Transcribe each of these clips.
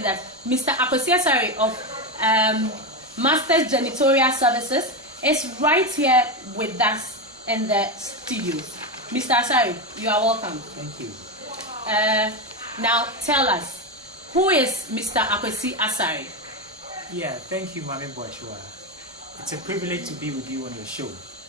everybody that Mr. Akwasi Asare of Masters Janitorial Services is right here with us in the studios. Mr. Asare, you are welcome. Thank you. Now tell us, who is Mr. Akwasi Asare? Yeah, thank you, Mami Boakyewaah. It's a privilege to be with you on your show.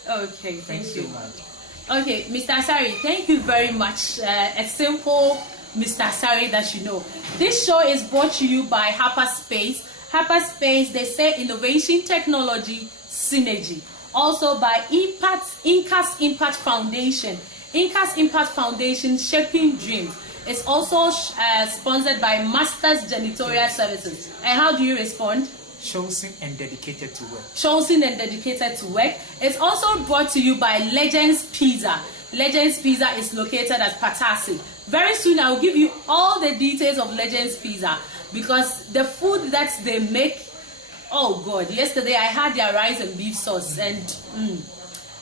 Okay, thank you so much. Okay, Mr. Asare, thank you very much. A simple Mr. Asare that you know. This show is brought to you by Hyperspace. Hyperspace, they say innovation, technology, synergy. Also by Incas Impact Foundation. Incas Impact Foundation, shaping dreams. It's also sponsored by Masters Janitorial Services. And how do you respond? Chosen and dedicated to work. Chosen and dedicated to work. It's also brought to you by Legends Pizza. Legends Pizza is located at Patasi. Very soon I will give you all the details of Legends Pizza because the food that they make, oh God, yesterday I had their rice and beef sauce and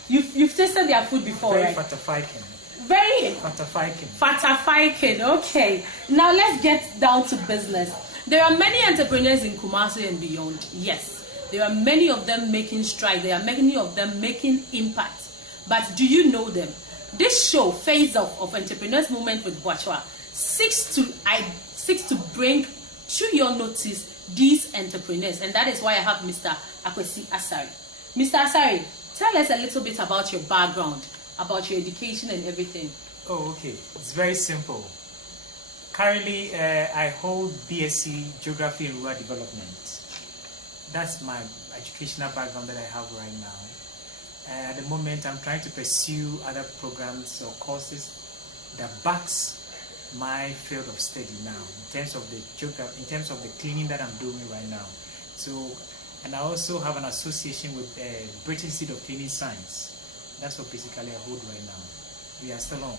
you've tasted their food before, Very right? fatafaiken. Very Fatafaiken. Okay. Now let's get down to business. There are many entrepreneurs in Kumasi and beyond. Yes, there are many of them making strides. There are many of them making impact. But do you know them? This show, FaceOff of Entrepreneurs Movement with Boakyewaah, seeks to bring to your notice these entrepreneurs, and that is why I have Mr. Akwasi Asare. Mr. Asare, tell us a little bit about your background, about your education and everything. Oh, okay. It's very simple. Currently, I hold BSc Geography and Rural Development. That's my educational background that I have right now. At the moment, I'm trying to pursue other programs or courses that backs my field of study now in terms of the geography, in terms of the cleaning that I'm doing right now. So, and I also have an association with British Institute of Cleaning Science. That's what basically I hold right now. We are still on.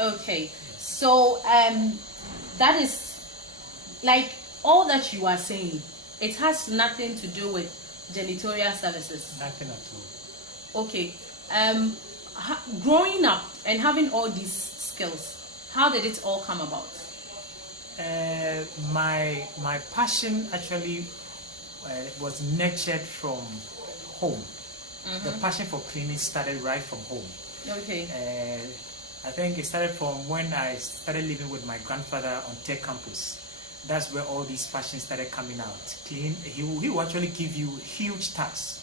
Okay, so that is like all that you are saying. It has nothing to do with janitorial services. Nothing at all. Okay, growing up and having all these skills, how did it all come about? My passion actually was nurtured from home. The passion for cleaning started right from home. Okay. I think it started from when I started living with my grandfather on Tech Campus. That's where all these passions started coming out. He will actually give you huge tasks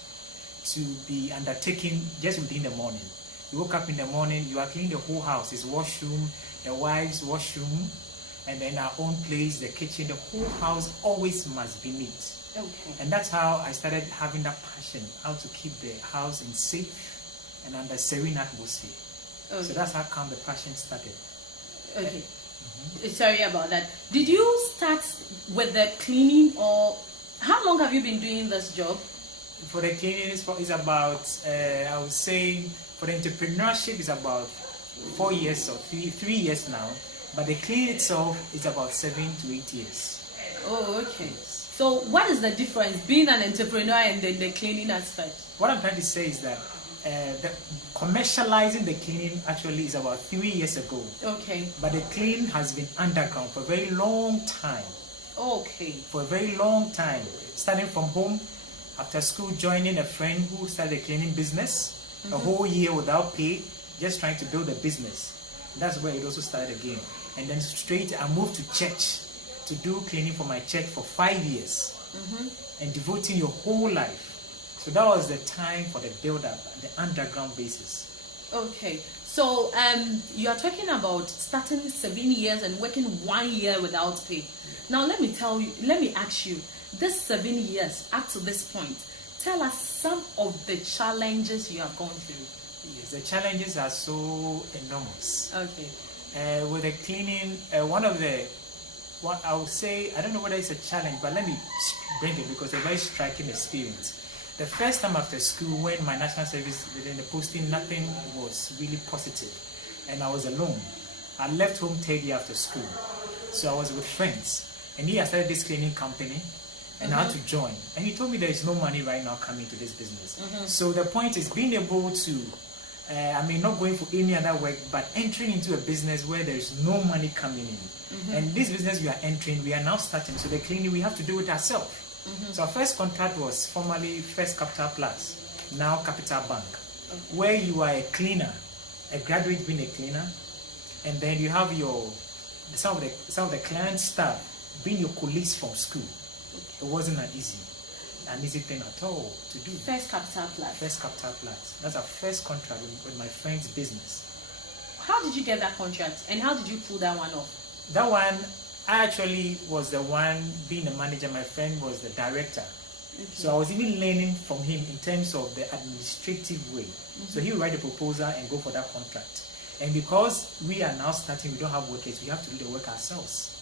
to be undertaken just within the morning. You woke up in the morning, you are cleaning the whole house. His washroom, the wife's washroom, and then our own place, the kitchen, the whole house always must be neat. Okay. And that's how I started having that passion, how to keep the house in safe and under serene atmosphere. Okay. So that's how come the passion started. Okay. Sorry about that. Did you start with the cleaning, or how long have you been doing this job? For the cleaning, it's about, I would say, for the entrepreneurship, it's about 4 years or 3 years now. But the cleaning itself is about 7 to 8 years. Oh, okay. So what is the difference being an entrepreneur and then the cleaning aspect? What I'm trying to say is that commercializing the cleaning actually is about 3 years ago. Okay. But the cleaning has been underground for a very long time. Okay. For a very long time. Starting from home, after school, joining a friend who started a cleaning business, a whole year without pay, just trying to build a business. That's where it also started again. And then straight, I moved to church to do cleaning for my church for 5 years. And devoting your whole life. So that was the time for the build-up, the underground basis. Okay. So you are talking about starting 7 years and working 1 year without pay. Now let me ask you, this 7 years up to this point, tell us some of the challenges you have gone through. Yes, the challenges are so enormous. Okay. With the cleaning, what I would say, I don't know whether it's a challenge, but let me bring it because it's a very striking experience. The first time after school, when my national service within the posting, nothing was really positive, and I was alone. I left home 3rd year after school, so I was with friends, and he had started this cleaning company, and I had to join. And he told me there is no money right now coming to this business. So the point is being able to not going for any other work, but entering into a business where there is no money coming in. And this business we are entering, we are now starting. So the cleaning, we have to do it ourselves. So our first contract was formerly First Capital Plus, now Capital Bank, where you are a cleaner, a graduate being a cleaner, and then you have some of the client staff being your colleagues from school. It wasn't an easy thing at all to do. First Capital Plus. First Capital Plus. That's our first contract with my friend's business. How did you get that contract, and how did you pull that one off? That one, I actually was the one being the manager. My friend was the director. So I was even learning from him in terms of the administrative way. So he would write a proposal and go for that contract. And because we are now starting, we don't have workers, we have to do the work ourselves.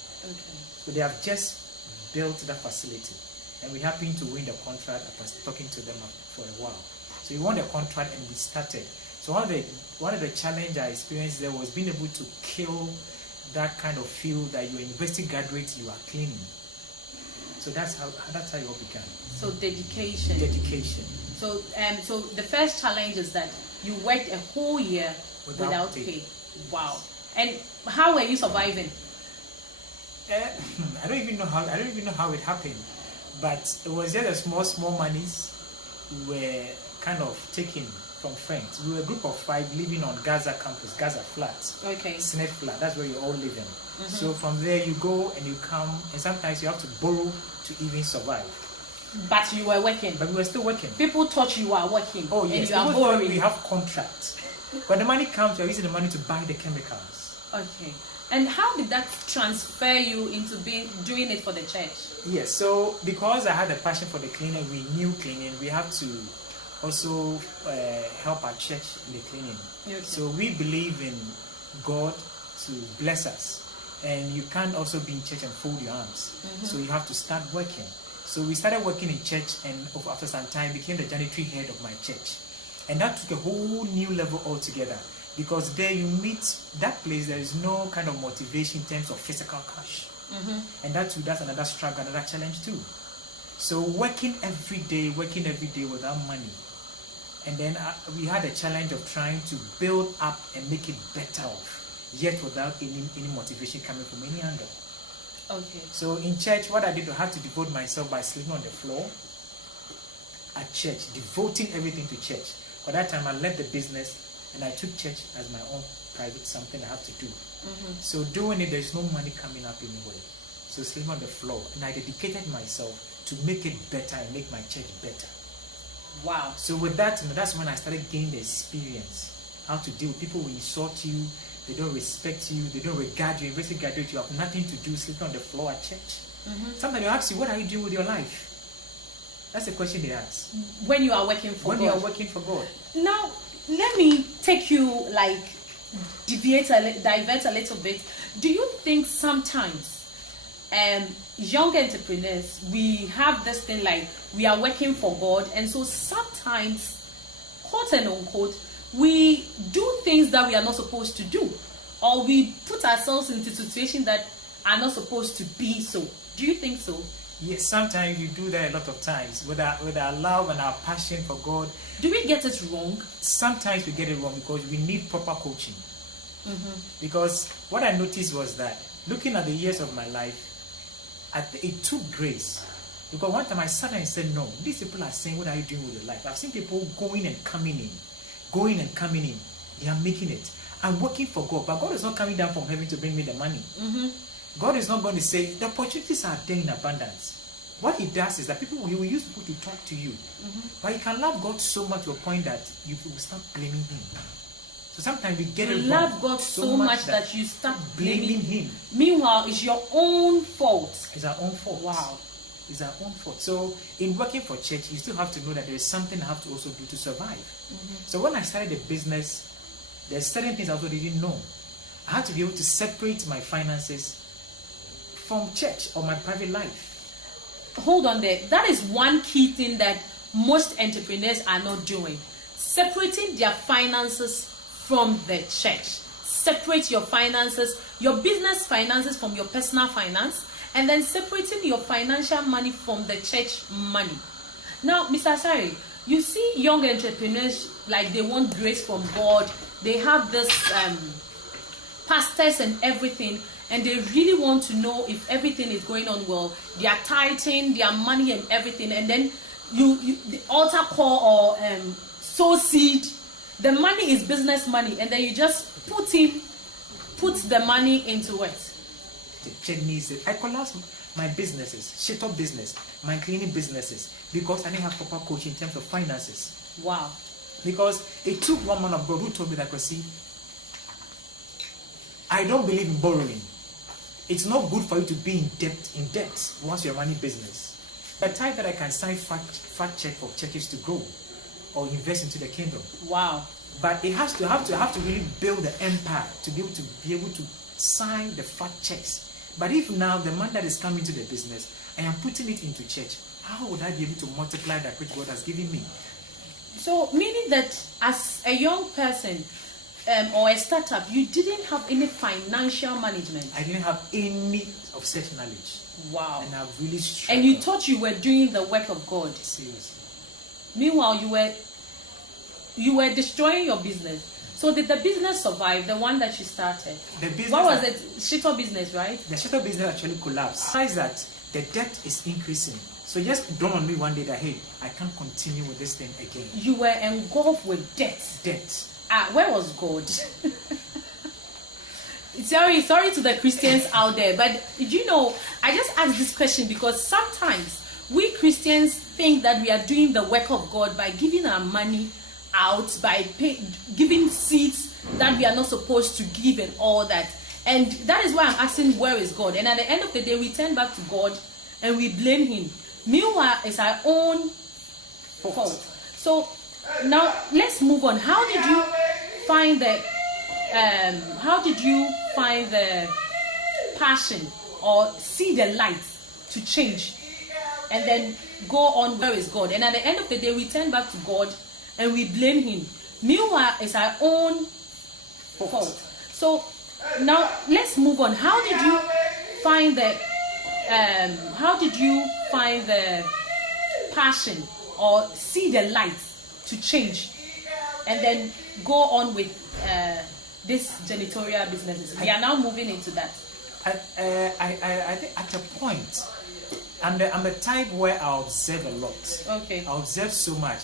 So they have just built that facility. And we happened to win the contract after talking to them for a while. So we won the contract and we started. So one of the challenges I experienced there was being able to kill that kind of feel that you're a university graduate, you are cleaning. So that's how it all began. So dedication. So the first challenge is that you worked a whole year without pay. Wow. And how were you surviving? I don't even know how it happened, but it was just a small monies we were kind of taking from friends. We were a group of 5 living on Gaza campus, Gaza flats. Okay. Snake flat. That's where you all live in. So from there you go and you come, and sometimes you have to borrow to even survive. But you were working. But we were still working. People thought you were working. Oh yes. And you are borrowing. We have contracts. When the money comes, we're using the money to buy the chemicals. Okay. And how did that transfer you into doing it for the church? Yes. So because I had a passion for the cleaning, we knew cleaning. We have to also help our church in the cleaning. Okay. So we believe in God to bless us. And you can't also be in church and fold your arms. So you have to start working. So we started working in church, and after some time became the janitorial head of my church. And that took a whole new level altogether, because there you meet that place, there is no kind of motivation in terms of physical cash. And that's another struggle, another challenge too. So working every day without money. And then we had a challenge of trying to build up and make it better off, yet without any motivation coming from any angle. Okay. So in church, what I did, I had to devote myself by sleeping on the floor at church, devoting everything to church. By that time, I left the business and I took church as my own private something I have to do. So doing it, there's no money coming up anyway. So sleeping on the floor, and I dedicated myself to make it better and make my church better. Wow. So with that, that's when I started gaining the experience, how to deal with people who insult you. They don't respect you, they don't regard you. University graduate, you have nothing to do, sleeping on the floor at church. Sometimes they ask you, what are you doing with your life? That's the question they ask. When you are working for God. When you are working for God. Now, let me take you, divert a little bit. Do you think sometimes young entrepreneurs, we have this thing like we are working for God, and so sometimes, quote and unquote, we do things that we are not supposed to do, or we put ourselves into situations that are not supposed to be so. Do you think so? Yes, sometimes we do that a lot of times with our love and our passion for God. Do we get it wrong? Sometimes we get it wrong because we need proper coaching. Because what I noticed was that looking at the years of my life, it took grace. Because one time I sat and said, no, these people are saying, what are you doing with your life? I've seen people going and coming in. They are making it. I'm working for God, but God is not coming down from heaven to bring me the money. God is not going to say, the opportunities are there in abundance. What he does is that he will use people to talk to you. But you can love God so much to a point that you will start blaming him. So sometimes we get it wrong. Love God so much that you start blaming him. Meanwhile, it's your own fault. It's our own fault. Wow. It's our own fault. So in working for church, you still have to know that there is something I have to also do to survive. So when I started the business, there's certain things I also didn't know. I had to be able to separate my finances from church or my private life. Hold on there. That is one key thing that most entrepreneurs are not doing. Separating their finances from the church. Separate your finances, your business finances from your personal finance, and then separating your financial money from the church money. Now, Mr. Asare, you see young entrepreneurs, like they want grace from God. They have this pastors and everything, and they really want to know if everything is going on well. They are tithing, their money and everything, and then you the altar call or sow seed. The money is business money, and then you just put the money into it. The journey is it. I collapsed my businesses, shut up business, my cleaning businesses, because I didn't have proper coaching in terms of finances. Wow. Because it took one man of God who told me that, Akwasi, I don't believe in borrowing. It's not good for you to be in debt once you're running business. But time that I can sign fat check for churches to grow or invest into the kingdom. Wow. But it has to really build the empire to be able to sign the fat checks. But if now the money that is coming to the business, I am putting it into church, how would I be able to multiply that which God has given me? So, meaning that as a young person or a startup, you didn't have any financial management. I didn't have any of such knowledge. Wow. And I've really struggled. And you thought you were doing the work of God. Seriously. Meanwhile, you were destroying your business. So did the business survive, the one that you started? The business. What was it? Shito business, right? The shito business actually collapsed. Besides that, the debt is increasing. So just dawned on me one day that, hey, I can't continue with this thing again. You were engulfed with debt. Debt. Where was God? Sorry to the Christians out there, but you know, I just asked this question because sometimes we Christians think that we are doing the work of God by giving our money out, by giving seeds that we are not supposed to give and all that. And that is why I'm asking, where is God? And at the end of the day, we turn back to God and we blame him. Meanwhile, it's our own fault. So now let's move on. How did you find the passion or see the light to change and then go on, where is God? And at the end of the day, we turn back to God and we blame him. Meanwhile, it's our own fault. So now let's move on. How did you find the passion or see the light to change and then go on with this janitorial businesses? We are now moving into that. I think at a point, I'm the type where I observe a lot. Okay. I observe so much.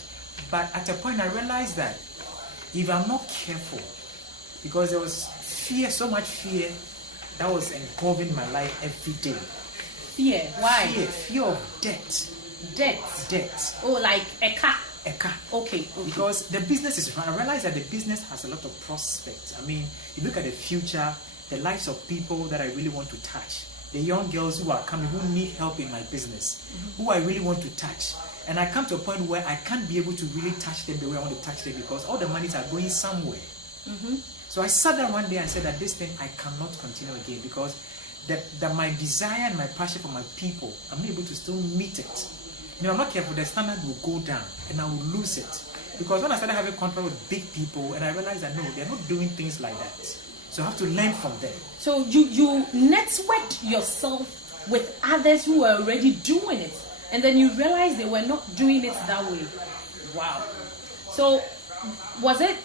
But at a point I realized that if I'm not careful, because there was fear, so much fear that was engulfing my life every day. Fear? Why? Fear of debt. Debt. Oh, like a car. Okay. Because the business is, I realize that the business has a lot of prospects. I mean, you look at the future, the lives of people that I really want to touch, the young girls who are coming, who need help in my business, who I really want to touch. And I come to a point where I can't be able to really touch them the way I want to touch them because all the monies are going somewhere. So I sat down one day and said that this thing I cannot continue again because that my desire and my passion for my people, I'm not able to still meet it. You know, I'm not careful, the standard will go down and I will lose it. Because when I started having contact with big people and I realized that no, they're not doing things like that. So I have to learn from them. So you networked yourself with others who were already doing it. And then you realize they were not doing it that way. Wow. So was it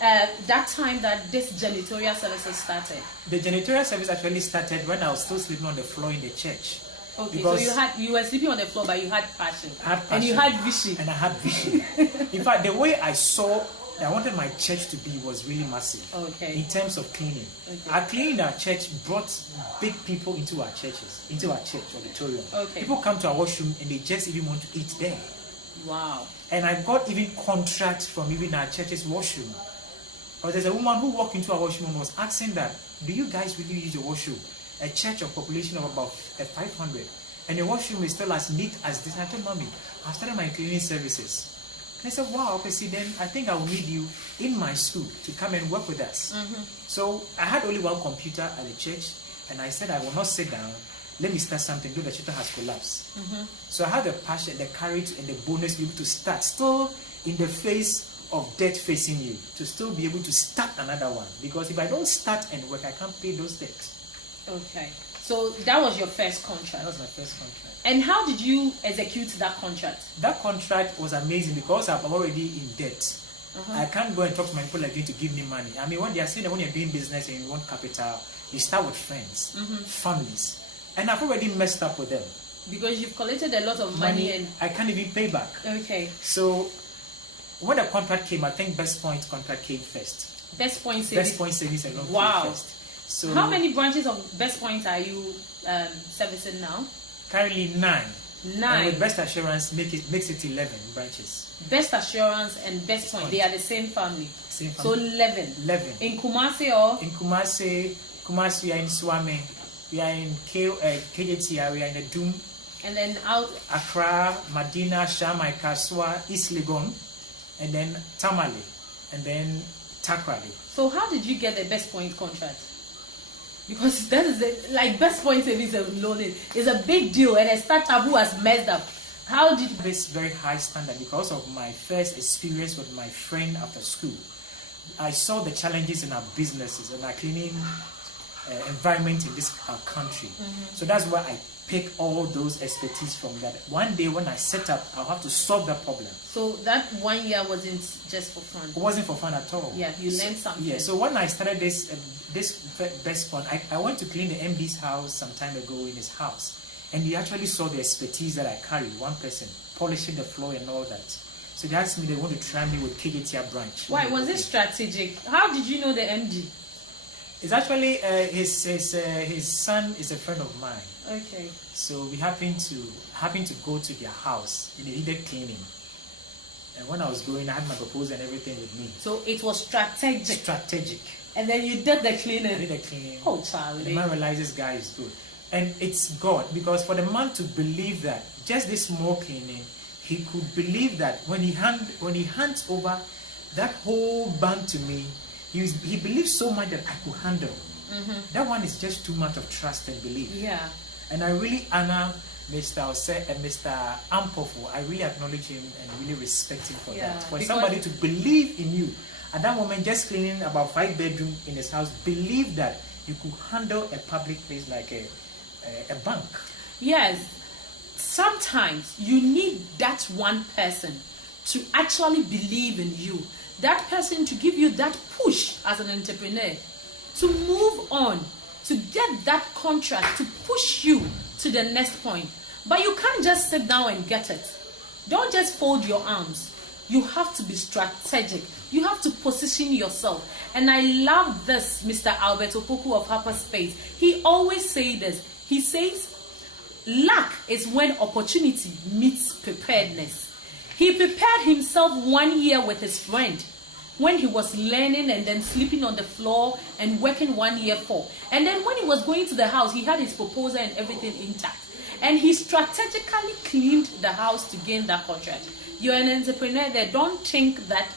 that time that this janitorial services started? The janitorial service actually started when I was still sleeping on the floor in the church. Okay, because so you were sleeping on the floor, but you had passion. And you had vision. And I had vision. In fact, the way I saw that I wanted my church to be was really massive. Okay. In terms of cleaning. Okay. Our cleaning our church brought big people into our churches, into our church auditorium. Okay. People come to our washroom and they just even want to eat there. Wow. And I got even contracts from even our church's washroom. But there's a woman who walked into our washroom and was asking that, do you guys really use your washroom? A church of population of about 500. And your washroom is still as neat as this. And I told mommy, I've started my cleaning services. And I said, wow, okay, see, then I think I will need you in my school to come and work with us. So I had only one computer at the church, and I said, I will not sit down. Let me start something, though the church has collapsed. So I had the passion, the courage, and the bonus to be able to start, still in the face of debt facing you, to still be able to start another one. Because if I don't start and work, I can't pay those debts. Okay. So that was your first contract. That was my first contract. And how did you execute that contract? That contract was amazing because I'm already in debt. I can't go and talk to my people again to give me money. I mean, when they are saying that when you're doing business and you want capital, you start with friends, families. And I've already messed up with them. Because you've collected a lot of money and I can't even pay back. Okay. So when the contract came, I think Best Point contract came first. Best Point Savings. Best Point Savings and Loan Wow. came first. So how many branches of Best Point are you servicing now? Currently 9. 9. And with Best Assurance makes it 11 branches. Best Assurance and Best Point, they are the same family. Same So family. 11. 11. In Kumasi or? In Kumasi, we are in Swame, we are in KJT, we are in the Doom. And then out Accra, Medina, Shamai, Kaswa, East Legon, and then Tamale, and then Takrali. So how did you get the Best Point contract? Because that is like Best Point Savings and Loan is a big deal, and a startup who has messed up. How did this very high standard? Because of my first experience with my friend after school, I saw the challenges in our businesses and our cleaning environment in this country. So that's why I pick all those expertise from that. One day when I set up, I'll have to solve that problem. So that 1 year wasn't just for fun? It wasn't for fun at all. Yeah, you learned something. Yeah, so when I started this Best Point, I went to clean the MD's house some time ago in his house. And he actually saw the expertise that I carry, one person, polishing the floor and all that. So they asked me they want to try me with KJTR branch. Why? Was it strategic? How did you know the MD? It's actually his son is a friend of mine. Okay. So we happened to go to their house and they needed cleaning. And when I was going, I had my proposal and everything with me. So it was strategic. Strategic. And then you did the cleaning. I did the cleaning. Oh, Charlie. The man realized this guy is good. And it's God, because for the man to believe that just this small cleaning, he could believe that when he hands over that whole bank to me, he believes so much that I could handle. That one is just too much of trust and belief. Yeah. And I really honor Mr. Ampofu. I really acknowledge him and really respect him for that. For somebody to believe in you, at that moment, just cleaning about 5 bedrooms in his house, believe that you could handle a public place like a bank. Yes. Sometimes you need that one person to actually believe in you. That person to give you that push as an entrepreneur to move on, to get that contract, to push you to the next point. But you can't just sit down and get it. Don't just fold your arms. You have to be strategic. You have to position yourself. And I love this, Mr. Albert Opoku of Hyperspace. He always says this. He says, luck is when opportunity meets preparedness. He prepared himself 1 year with his friend when he was learning and then sleeping on the floor and working 1 year for. And then when he was going to the house, he had his proposal and everything intact. And he strategically cleaned the house to gain that contract. You're an entrepreneur there. Don't think that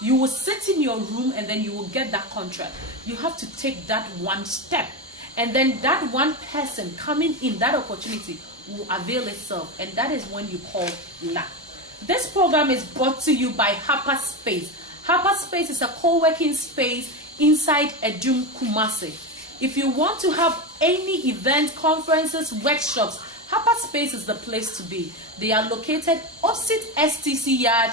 you will sit in your room and then you will get that contract. You have to take that one step. And then that one person coming in, that opportunity will avail itself. And that is when you call luck. This program is brought to you by Hyperspace. Hyperspace is a co-working space inside Edum Kumasi. If you want to have any event, conferences, workshops, Hyperspace is the place to be. They are located opposite STC Yard,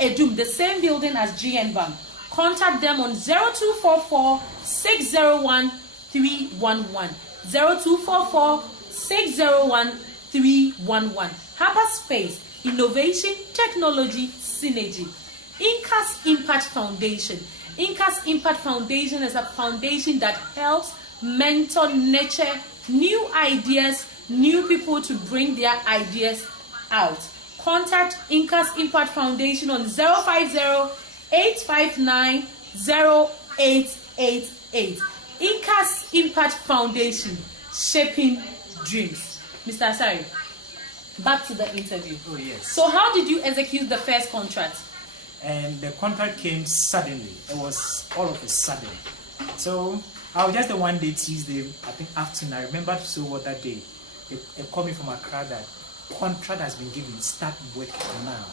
Edum, the same building as GN Bank. Contact them on 0244 601 311. 0244 601 311. Hyperspace, innovation, technology, synergy. Incas Impact Foundation. Incas Impact Foundation is a foundation that helps mentor, nurture new ideas, new people to bring their ideas out. Contact Incas Impact Foundation on 050-859-0888. Incas Impact Foundation, shaping dreams. Mr. Asare, back to the interview. Oh, yes. So how did you execute the first contract? And the contract came suddenly. It was all of a sudden. So I was just the one day, Tuesday, I think afternoon. I remember so well that day. They called me from Accra that contract has been given. Start work now.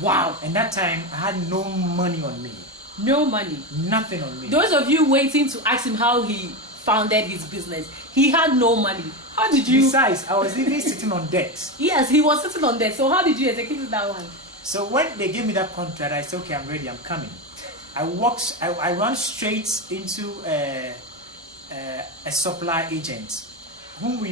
Wow. And that time I had no money on me. No money. Nothing on me. Those of you waiting to ask him how he founded his business. He had no money. How did you? Besides, I was even sitting on debt. Yes, he was sitting on debt. So how did you execute that one? So when they gave me that contract, I said, okay, I'm ready, I'm coming. I ran straight into a supply agent whom we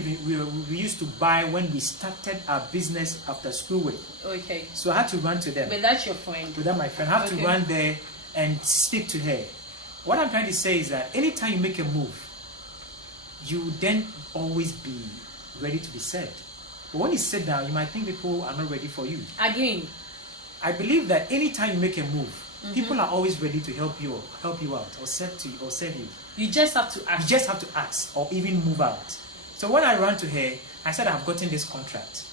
used to buy when we started our business after school with. Okay. So I had to run to them. But that's your friend. To that, my friend. I have to run there and speak to her. What I'm trying to say is that anytime you make a move, you then always be ready to be served. But when you sit down, you might think people are not ready for you. Again, I believe that anytime you make a move, people are always ready to help you out or serve you. You just have to ask. You just have to ask or even move out. So when I ran to her, I said, I've gotten this contract.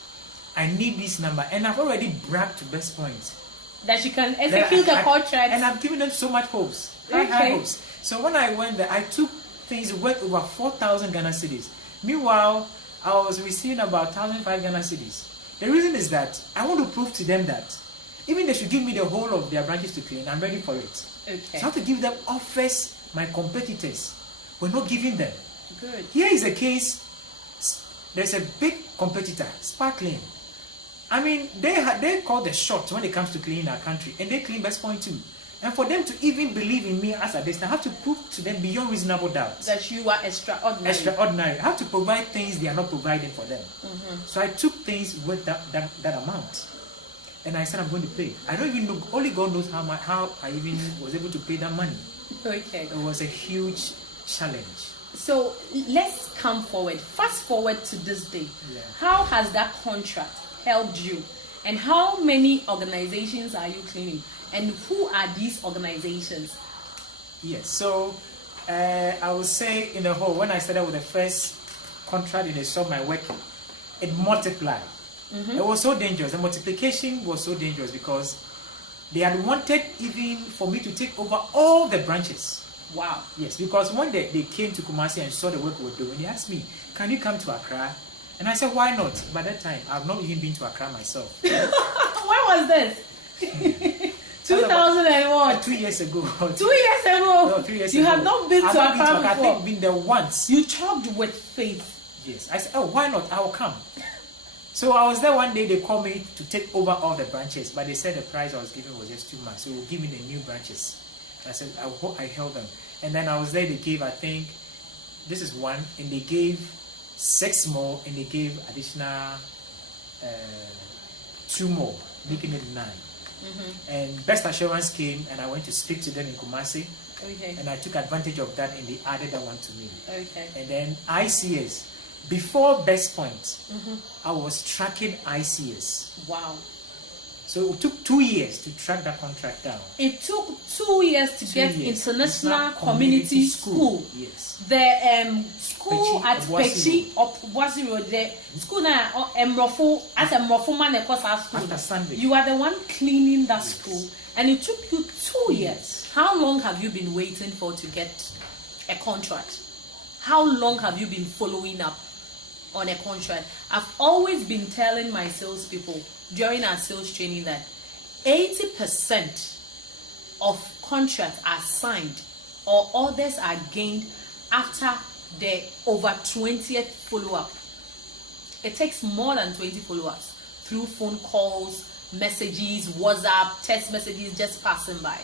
I need this number. And I've already bragged to Best Point that you can execute the contract. And I've given them so much hopes. Okay. High hopes. So when I went there, I took things worth over 4,000 Ghana cedis. Meanwhile, I was receiving about 1,005 Ghana cedis. The reason is that I want to prove to them that even they should give me the whole of their branches to clean, I'm ready for it. Okay. So I have to give them offers my competitors were not giving them. Good. Here is a case. There's a big competitor, Sparkling. I mean, they call the shot when it comes to cleaning our country, and they clean Best Point too. And for them to even believe in me as a business, I have to prove to them beyond reasonable doubt that you are extraordinary. Extraordinary. I have to provide things they are not providing for them. So I took things with that amount, and I said I'm going to pay. I don't even know. Only God knows how I even was able to pay that money. Okay. It was a huge challenge. So let's come forward. Fast forward to this day. Yeah. How has that contract helped you? And how many organizations are you cleaning? And who are these organizations? Yes. So I would say in the whole, when I started with the first contract and they saw my work, it multiplied. It was so dangerous. The multiplication was so dangerous because they had wanted even for me to take over all the branches. Wow. Yes, because when they came to Kumasi and saw the work we were doing, they asked me, can you come to Accra? And I said, why not? By that time, I've not even been to Accra myself. When was this? 2001. 2 years ago. 2 years ago. No, 3 years you ago. have not been to Accra before. I think been there once. You talked with faith. Yes. I said, oh, why not? I will come. So I was there one day, they called me to take over all the branches, but they said the price I was giving was just too much. So we'll give me the new branches. I said, I held them. And then I was there, they gave, I think, this is one, and they gave 6 more, and they gave additional 2 more, making it 9. And Best Assurance came, and I went to speak to them in Kumasi. Okay. And I took advantage of that, and they added that one to me. Okay. And then ICS. Before Best Point, I was tracking ICS. Wow. So it took 2 years to track that contract down. It took 2 years to get International Community School. Yes. The school Pechi, at Akwasi Pechi, Akwasi Road. The school now, Mrofu, as a Mrofu man, of course, our school. After Sunday. You are the one cleaning that school, and it took you 2 years. How long have you been waiting for to get a contract? How long have you been following up on a contract? I've always been telling my salespeople during our sales training that 80% of contracts are signed or orders are gained after the over 20th follow-up. It takes more than 20 follow-ups through phone calls, messages, WhatsApp, text messages just passing by.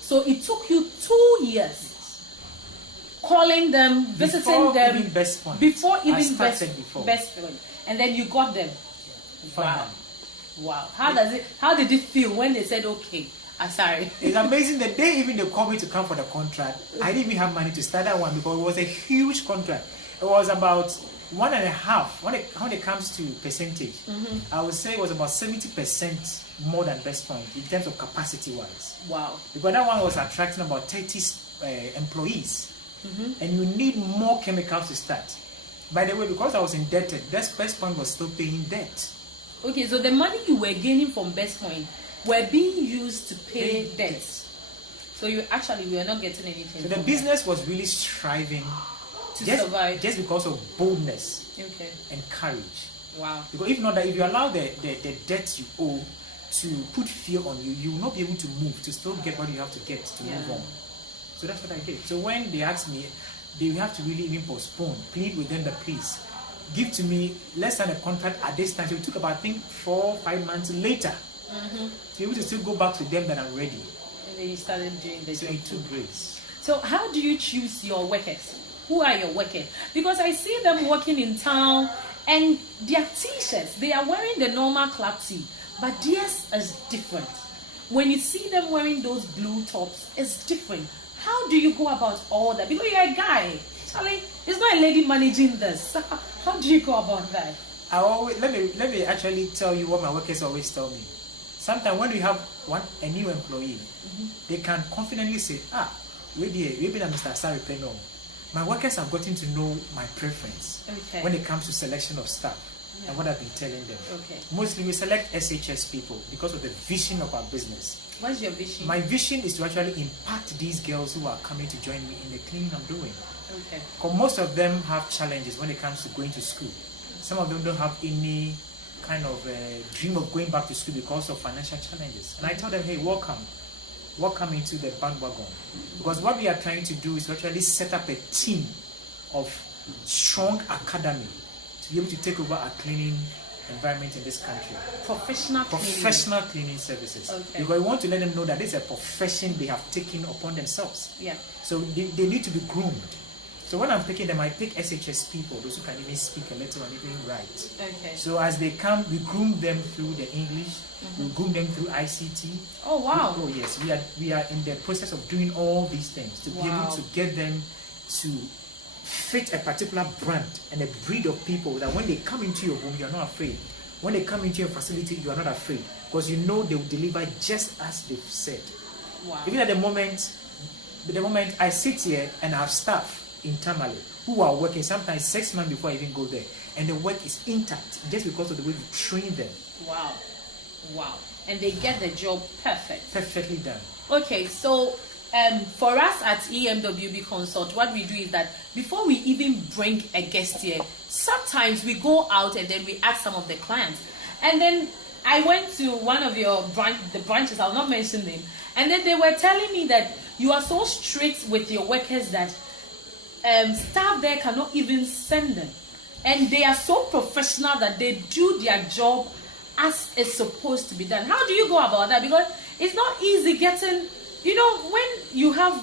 So it took you 2 years calling them, visiting them even Best Point. Before even Best Point, and then you got them. Wow. Wow. How did it feel when they said, okay, Asare? It's amazing that they called me to come for the contract. I didn't even have money to start that one because it was a huge contract. It was about 1.5 when it comes to percentage. I would say it was about 70% more than Best Point in terms of capacity wise. Wow. Because that one was attracting about 30 employees. And you need more chemicals to start. By the way, because I was indebted, Best Point was still paying debt. Okay, so the money you were gaining from Best Point were being used to pay debts. So you were not getting anything. So the business was really striving to survive. Just because of boldness and courage. Wow. Because if not that, if you allow the debt you owe to put fear on you, you will not be able to move, to still get what you have to get to move on. So that's what I did. So when they asked me, they have to really even postpone, plead with them that please give to me, let's sign a contract at this time. So it took about, I think, 4-5 months later to be able to still go back to them that I'm ready. And then you started doing the So job. it took grace. So how do you choose your workers? Who are your workers? Because I see them working in town and their t-shirts, they are wearing the normal club tee, but theirs is different. When you see them wearing those blue tops, it's different. How do you go about all that? Because you're a guy. Charlie, it's not a lady managing this. How do you go about that? Let me actually tell you what my workers always tell me. Sometimes when we have a new employee, they can confidently say, we've been at Mr. Asare Peno. My workers have gotten to know my preference when it comes to selection of staff and what I've been telling them. Mostly we select SHS people because of the vision of our business. What's your vision? My vision is to actually impact these girls who are coming to join me in the cleaning I'm doing. Because most of them have challenges when it comes to going to school. Some of them don't have any kind of dream of going back to school because of financial challenges. And I tell them, hey, welcome into the bandwagon. Because what we are trying to do is to actually set up a team of strong academy to be able to take over our cleaning environment in this country. Professional cleaning services. Because we want to let them know that this is a profession they have taken upon themselves. So they need to be groomed. So when I'm picking them, I pick SHS people, those who can even speak a little and even write. So as they come, we groom them through the English, we groom them through ICT. Oh wow! Yes, we are in the process of doing all these things to be able to get them to fit a particular brand and a breed of people that when they come into your home, you are not afraid. When they come into your facility, you are not afraid because you know they will deliver just as they've said. Even at the moment I sit here and I have staff internally who are working sometimes 6 months before I even go there, and the work is intact just because of the way we train them. Wow. And they get the job perfectly done. Okay, so for us at EMWB Consult, what we do is that before we even bring a guest here, sometimes we go out and then we ask some of the clients. And then I went to one of your branches, I'll not mention them, and then they were telling me that you are so strict with your workers that staff there cannot even send them. And they are so professional that they do their job as it's supposed to be done. How do you go about that? Because it's not easy getting, when you have,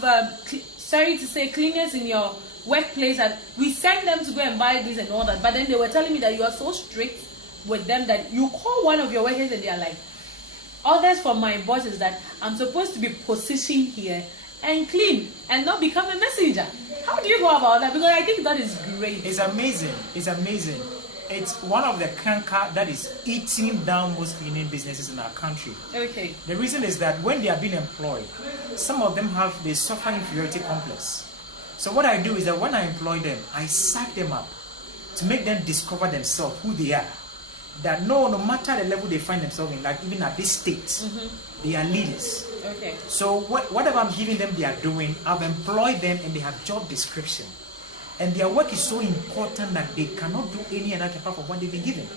sorry to say, cleaners in your workplace, and we send them to go and buy this and all that, but then they were telling me that you are so strict with them that you call one of your workers and they are like, others from my boss is that I'm supposed to be positioned here and clean and not become a messenger. How do you go about that? Because I think that is great. It's amazing. It's one of the canker that is eating down most cleaning businesses in our country. The reason is that when they are being employed, some of them they suffer inferiority complex. So what I do is that when I employ them, I psych them up to make them discover themselves, who they are. That no matter the level they find themselves in, like even at this state, they are leaders. So whatever I'm giving them, they are doing. I've employed them and they have job description. And their work is so important that they cannot do any other apart from what they've been given.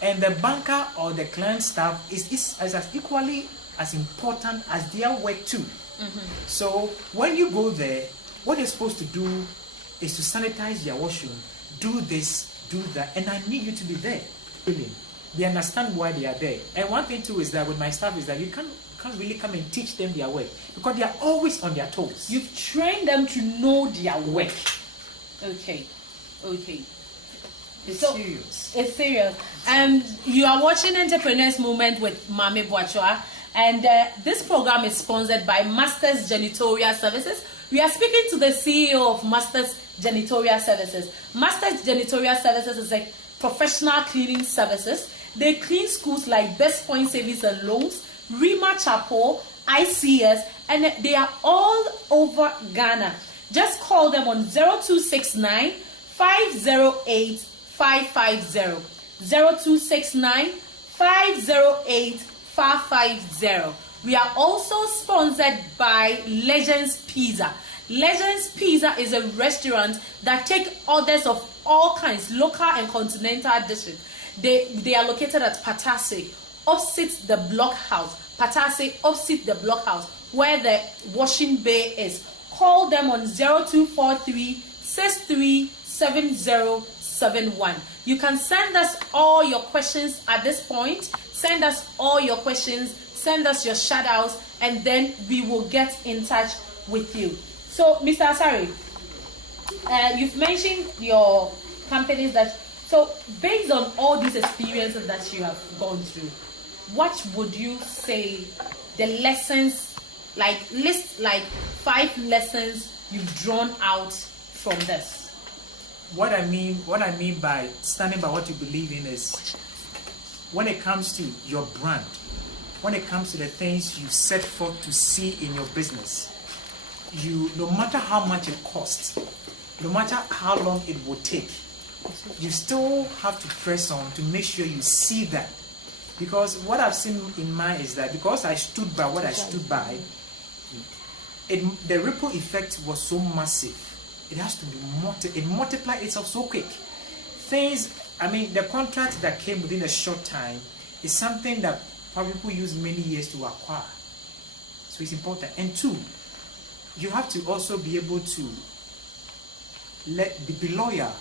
And the banker or the client staff is as equally as important as their work too. So when you go there, what you're supposed to do is to sanitize their washroom, do this, do that, and I need you to be there. They understand why they are there. And one thing too is that with my staff is that you can't really come and teach them their work because they are always on their toes. You've trained them to know their work. Okay. It's serious. It's serious. And you are watching Entrepreneurs Movement with Mame Boakyewaah, and this program is sponsored by Masters Janitorial Services. We are speaking to the CEO of Masters Janitorial Services. Masters Janitorial Services is a professional cleaning services. They clean schools like Best Point Savings and Loans, Rima Chapel, ICS, and they are all over Ghana. Just call them on 0269 508 550. 0269 508 550. We are also sponsored by Legends Pizza. Legends Pizza is a restaurant that take orders of all kinds, local and continental dishes. They are located at Patase, opposite the block house. Patase, opposite the block house, where the washing bay is. call them on 0243 637071. You can send us all your questions at this point. Send us all your questions, send us your shout outs, and then we will get in touch with you. So, Mr. Asare, you've mentioned your companies so based on all these experiences that you have gone through, what would you say the lessons, list 5 lessons you've drawn out from this? What I mean by standing by what you believe in is, when it comes to your brand, when it comes to the things you set forth to see in your business, no matter how much it costs, no matter how long it will take, you still have to press on to make sure you see that. Because what I've seen in mine is that because I stood by what I stood by, the ripple effect was so massive. It has to be it multiplied itself so quick. The contract that came within a short time is something that probably people use many years to acquire. So it's important. And 2, you have to also be able to be loyal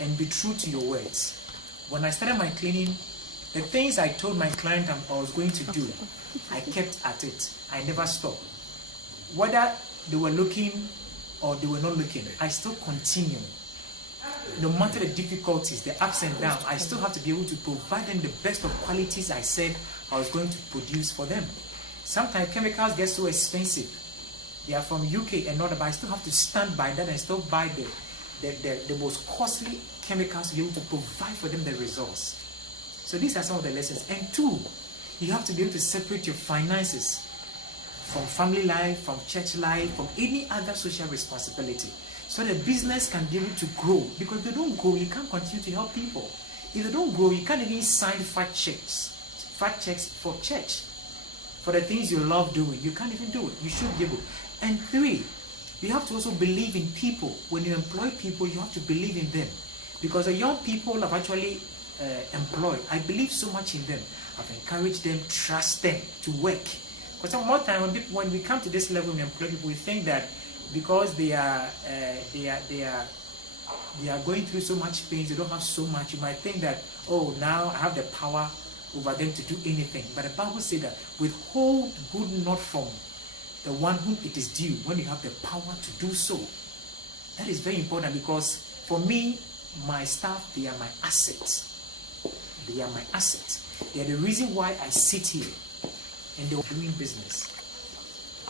and be true to your words. When I started my cleaning, the things I told my client I was going to do, I kept at it. I never stopped. Whether they were looking or they were not looking, I still continue. No matter the difficulties, the ups and downs, I still have to be able to provide them the best of qualities I said I was going to produce for them. Sometimes chemicals get so expensive. They are from UK and not, but I still have to stand by that and still buy the most costly chemicals to be able to provide for them the results. So these are some of the lessons. And 2, you have to be able to separate your finances from family life, from church life, from any other social responsibility, so the business can be able to grow. Because if they don't grow, you can't continue to help people. If they don't grow, you can't even sign fat checks for church, for the things you love doing. You can't even do it. You should be able. And 3, you have to also believe in people. When you employ people, you have to believe in them. Because the young people I've actually employed, I believe so much in them. I've encouraged them, trust them to work. Because some more time when we come to this level, we employ people, we think that because they are going through so much pain, they don't have so much. You might think that, oh, now I have the power over them to do anything. But the Bible says that withhold good not from the one whom it is due when you have the power to do so. That is very important, because for me, my staff, they are my assets. They are my assets. They are the reason why I sit here and they're doing business.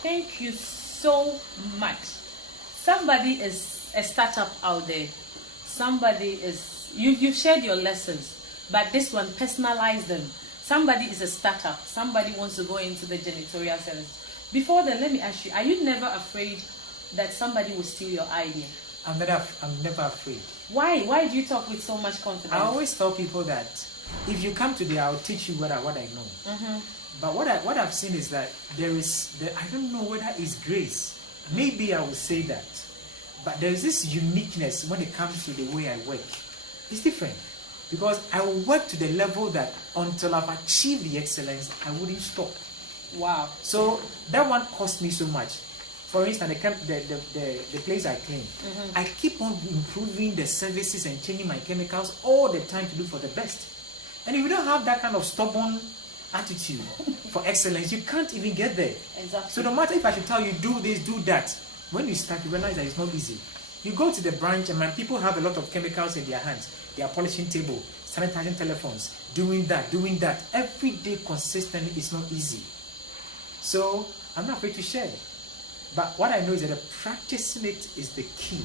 Thank you so much. Somebody is a startup out there. Somebody is, you've shared your lessons, but this one, personalize them. Somebody is a startup. Somebody wants to go into the janitorial service. Before then, let me ask you, are you never afraid that somebody will steal your idea? I'm never afraid. Why? Why do you talk with so much confidence? I always tell people that if you come today, I'll teach you what I know. Mm-hmm. But what I've seen is that I don't know whether it's grace. Maybe I will say that. But there's this uniqueness when it comes to the way I work. It's different. Because I will work to the level that until I've achieved the excellence, I wouldn't stop. Wow. So that one cost me so much. For instance, the place I clean, mm-hmm. I keep on improving the services and changing my chemicals all the time to do for the best. And if you don't have that kind of stubborn attitude for excellence, you can't even get there. Exactly. So no matter if I should tell you, do this, do that, when you start, you realize that it's not easy. You go to the branch and when people have a lot of chemicals in their hands, they are polishing table, sanitizing telephones, doing that. Every day consistently is not easy. So I'm not afraid to share it. But what I know is that practicing it is the key.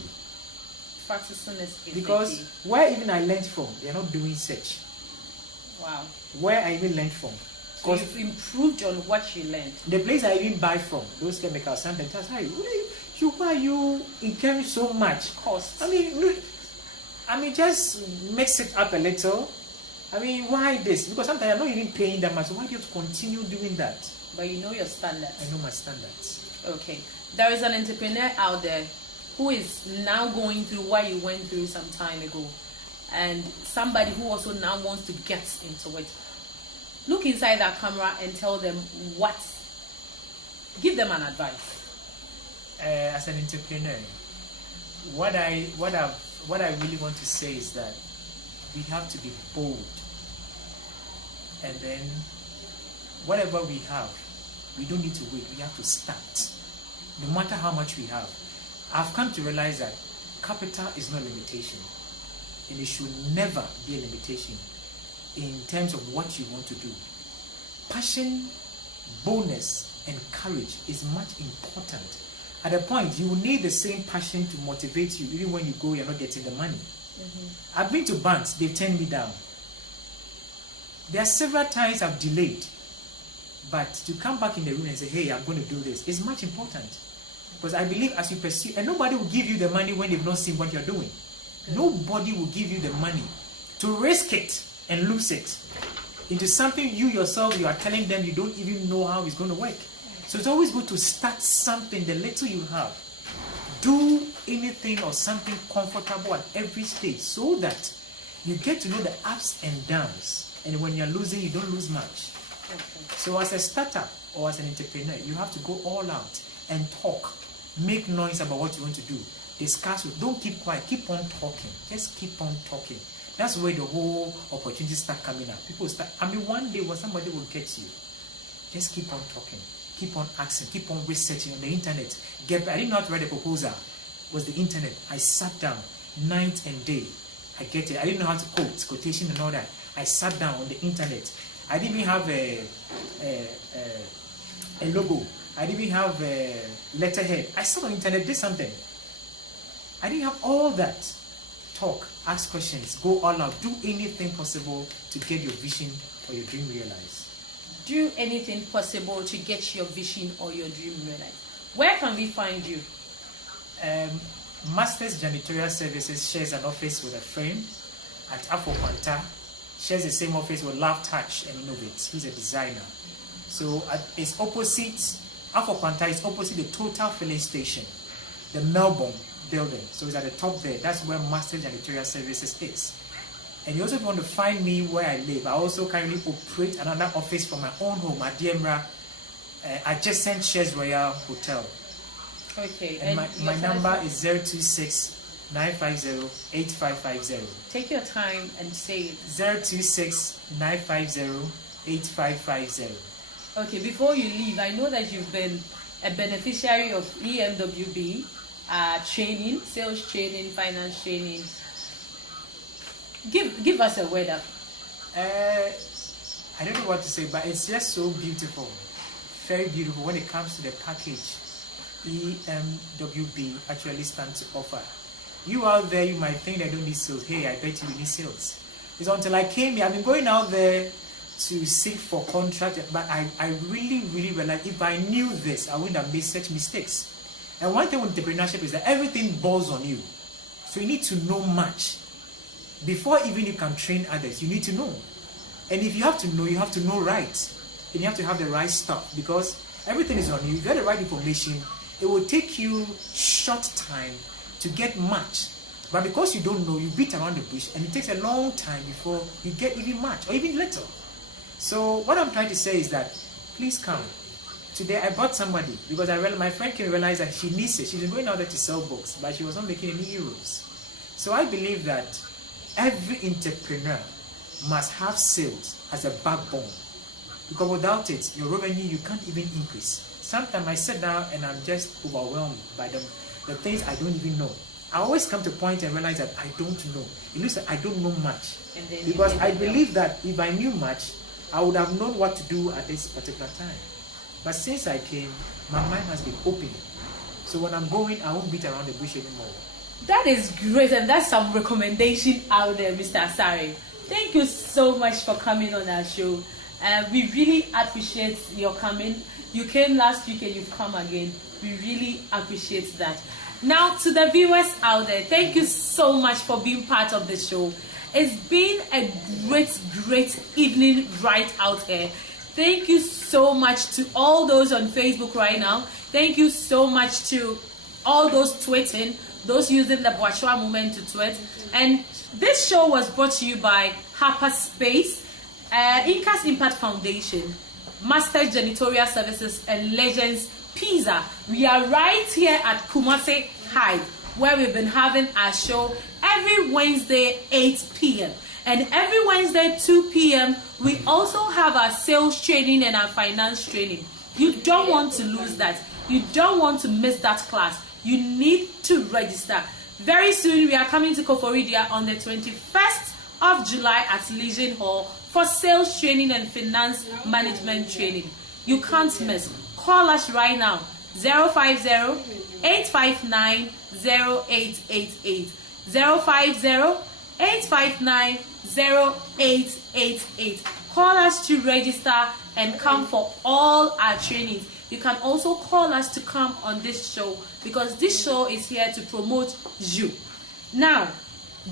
Practicing is the key. Because where even I learned from, they are not doing such. Wow. Where I even learned from. So you've improved on what you learned. The place I even buy from, those chemicals, sometimes tell me, why are you incurring so much cost? I mean, just mix it up a little. I mean, why this? Because sometimes I'm not even paying that much. So why do you have to continue doing that? But you know your standards. I know my standards. Okay. There is an entrepreneur out there who is now going through what you went through some time ago. And somebody who also now wants to get into it. Look inside that camera and tell them give them an advice. as an entrepreneur, what I really want to say is that we have to be bold, and then whatever we have, we don't need to wait. We have to start, no matter how much we have. I've come to realize that capital is not a limitation, and it should never be a limitation in terms of what you want to do. Passion, boldness, and courage is much important. At a point, you will need the same passion to motivate you, even when you go, you're not getting the money. I've been to banks, they've turned me down. There are several times I've delayed, but to come back in the room and say, hey, I'm going to do this, is much important. Because I believe as you pursue, and nobody will give you the money when they've not seen what you're doing. Nobody will give you the money to risk it and lose it into something you yourself, you are telling them you don't even know how it's going to work. So it's always good to start something, the little you have. Do anything or something comfortable at every stage so that you get to know the ups and downs. And when you're losing, you don't lose much. So as a startup or as an entrepreneur, you have to go all out and talk. Make noise about what you want to do. Discuss it. Don't keep quiet. Keep on talking. Just keep on talking. That's where the whole opportunities start coming up. People start, one day when somebody will get you, just keep on talking. Keep on asking. Keep on researching on the internet. I didn't know how to write a proposal. It was the internet. I sat down night and day. I get it. I didn't know how to quotation and all that. I sat down on the internet. I didn't even have a logo. I didn't even have a letterhead. I sat on the internet, did something. I didn't have all that. Talk, ask questions, go all out, do anything possible to get your vision or your dream realized. Do anything possible to get your vision or your dream realized. Where can we find you? Masters Janitorial Services shares an office with a friend at Akwasi. Shares the same office with Love Touch and Innovate. He's a designer. So it's opposite, Akwasi is opposite the Total Filling Station, the Melbourne building. So it's at the top there. That's where Masters Janitorial Services is. And you also want to find me where I live. I also currently operate another office from my own home at Diemra, adjacent Shares Royal Hotel. Okay. And my number is 026-950-8550. Take your time and say it. 026-950-8550. Okay, before you leave, I know that you've been a beneficiary of EMWB training, sales training, finance training. Give us a word up. I don't know what to say, but it's just so beautiful. Very beautiful when it comes to the package EMWB actually stands to offer. You out there, you might think I don't need sales. Hey, I bet you need sales. It's until I came here. I've been going out there to seek for contract, but I really realized if I knew this, I wouldn't have made such mistakes. And one thing with entrepreneurship is that everything balls on you. So you need to know much. Before even you can train others, you need to know. And if you have to know right. And you have to have the right stuff, because everything is on you. You get the right information. It will take you short time to get much. But because you don't know, you beat around the bush, and it takes a long time before you get even much, or even little. So what I'm trying to say is that, please come. Today I bought somebody, because my friend came realize that she needs it. She's been going out there to sell books, but she was not making any euros. So I believe that every entrepreneur must have sales as a backbone. Because without it, your revenue, you can't even increase. Sometimes I sit down and I'm just overwhelmed by the things I don't even know. I always come to a point and realize that I don't know. It looks like I don't know much. Because I believe that if I knew much, I would have known what to do at this particular time. But since I came, my mind has been open. So when I'm going, I won't beat around the bush anymore. That is great, and that's some recommendation out there, Mr. Asare. Thank you so much for coming on our show. We really appreciate your coming. You came last week and you've come again. We really appreciate that. Now, to the viewers out there, thank you so much for being part of the show. It's been a great evening right out here. Thank you so much to all those on Facebook right now. Thank you so much to all those tweeting, those using the Boakyewaah movement to tweet. And this show was brought to you by Hyperspace, Incas Impact Foundation, Master Janitorial Services, and Legends Pizza. We are right here at Kumasi High, where we've been having our show every Wednesday 8 p.m. And every Wednesday 2 p.m. we also have our sales training and our finance training. You don't want to lose that. You don't want to miss that class. You need to register. Very soon we are coming to Koforidia on the 21st of July at Legion Hall for sales training and finance management training. You can't miss. Call us right now, 050-859-0888, 050-859-0888. Call us to register and come for all our trainings. You can also call us to come on this show because this show is here to promote you. Now,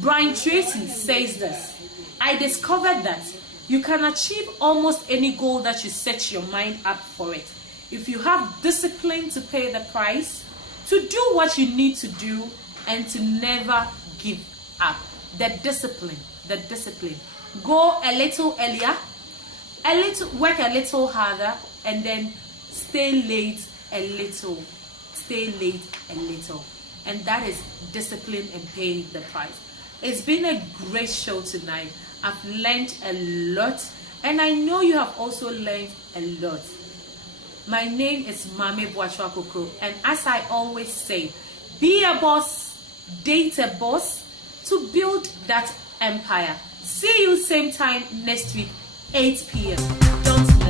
Brian Tracy says this: I discovered that you can achieve almost any goal that you set your mind up for it. If you have discipline to pay the price, to do what you need to do, and to never give up. The discipline. Go a little earlier, work a little harder, and then stay late a little. And that is discipline and paying the price. It's been a great show tonight. I've learned a lot, and I know you have also learned a lot. My name is Mame Boakyewaah, and as I always say, be a boss, date a boss to build that empire. See you same time next week, 8 p.m. Don't